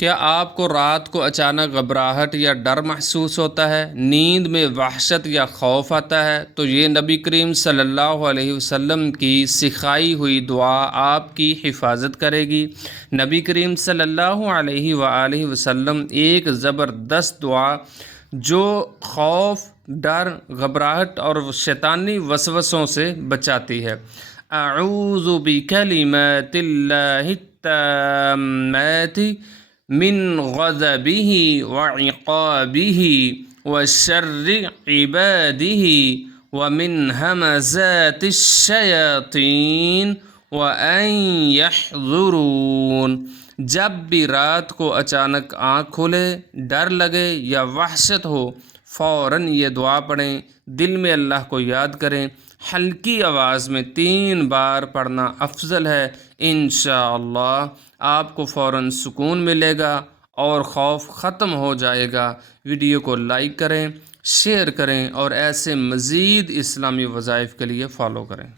کیا آپ کو رات کو اچانک گھبراہٹ یا ڈر محسوس ہوتا ہے، نیند میں وحشت یا خوف آتا ہے؟ تو یہ نبی کریم صلی اللہ علیہ وسلم کی سکھائی ہوئی دعا آپ کی حفاظت کرے گی۔ نبی کریم صلی اللہ علیہ وآلہ وسلم ایک زبردست دعا جو خوف، ڈر، گھبراہٹ اور شیطانی وسوسوں سے بچاتی ہے۔ اعوذ بکلمات اللہ التامات من غضبه وعقابه وشر عباده ومن همزات الشیاطین وان یحضرون۔ جب بھی رات کو اچانک آنکھ کھلے، ڈر لگے یا وحشت ہو، فوراً یہ دعا پڑھیں، دل میں اللہ کو یاد کریں، ہلکی آواز میں 3 بار پڑھنا افضل ہے۔ انشاءاللہ آپ کو فوراً سکون ملے گا اور خوف ختم ہو جائے گا۔ ویڈیو کو لائک کریں، شیئر کریں اور ایسے مزید اسلامی وظائف کے لیے فالو کریں۔